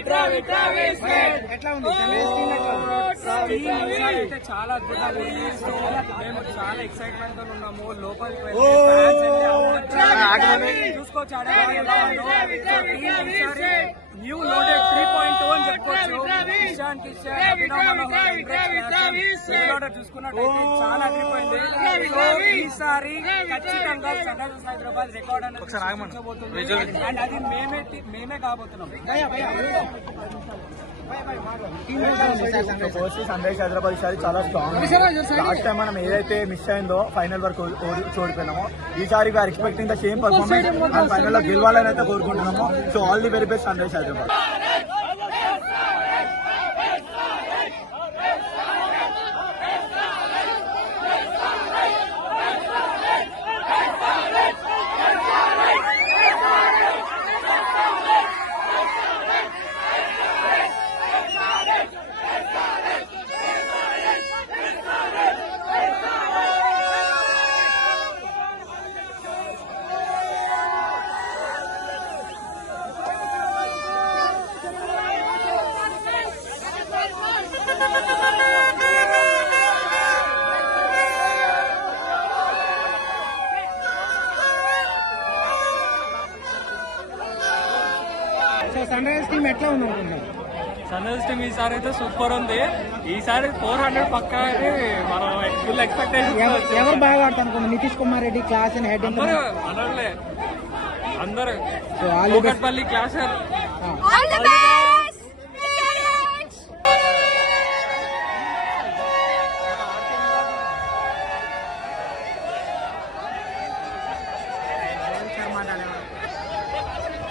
ఎట్లా ఉంది అయితే చాలా అద్భుతంగా మేము చాలా ఎక్సైట్మెంట్ తో ఉన్నాము. లోపలికి చూసుకోవచ్చు న్యూ లోడెడ్ 3.2 అని చెప్పుకోవచ్చు. ఇషాన్ కిషన్ చూసుకున్నట్టయితే చాలా అదిరిపోయింది. ఈసారి ఖచ్చితంగా సన్ రైజర్స్ హైదరాబాద్ రికార్డ్ అనేది అండ్ అది మేమే కాబోతున్నాం. సన్ రైజ్ హైదరాబాద్ ఈసారి చాలా స్ట్రాంగ్. లాస్ట్ టైం మనం ఏదైతే మిస్ అయిందో ఫైనల్ వరకు చూడిపోయినామో ఈసారి we are expecting the same performance and final లో గెలవాలని అయితే కోరుకుంటున్నాము. So all the very best Sunrisers Hyderabad. Sunrisers team ఎట్లా ఉంది అనుకుంటున్నారు? సన్ రైజర్స్ టీమ్ ఈసారి అయితే సూపర్ ఉంది. ఈసారి 400 పక్కా మనం ఫుల్ ఎక్స్పెక్టేషన్. ఎవరు బాగా ఆడతారు అనుకున్నారు? Nitish Kumar Reddy class and head అందరూ కూకట్పల్లి క్లాస్.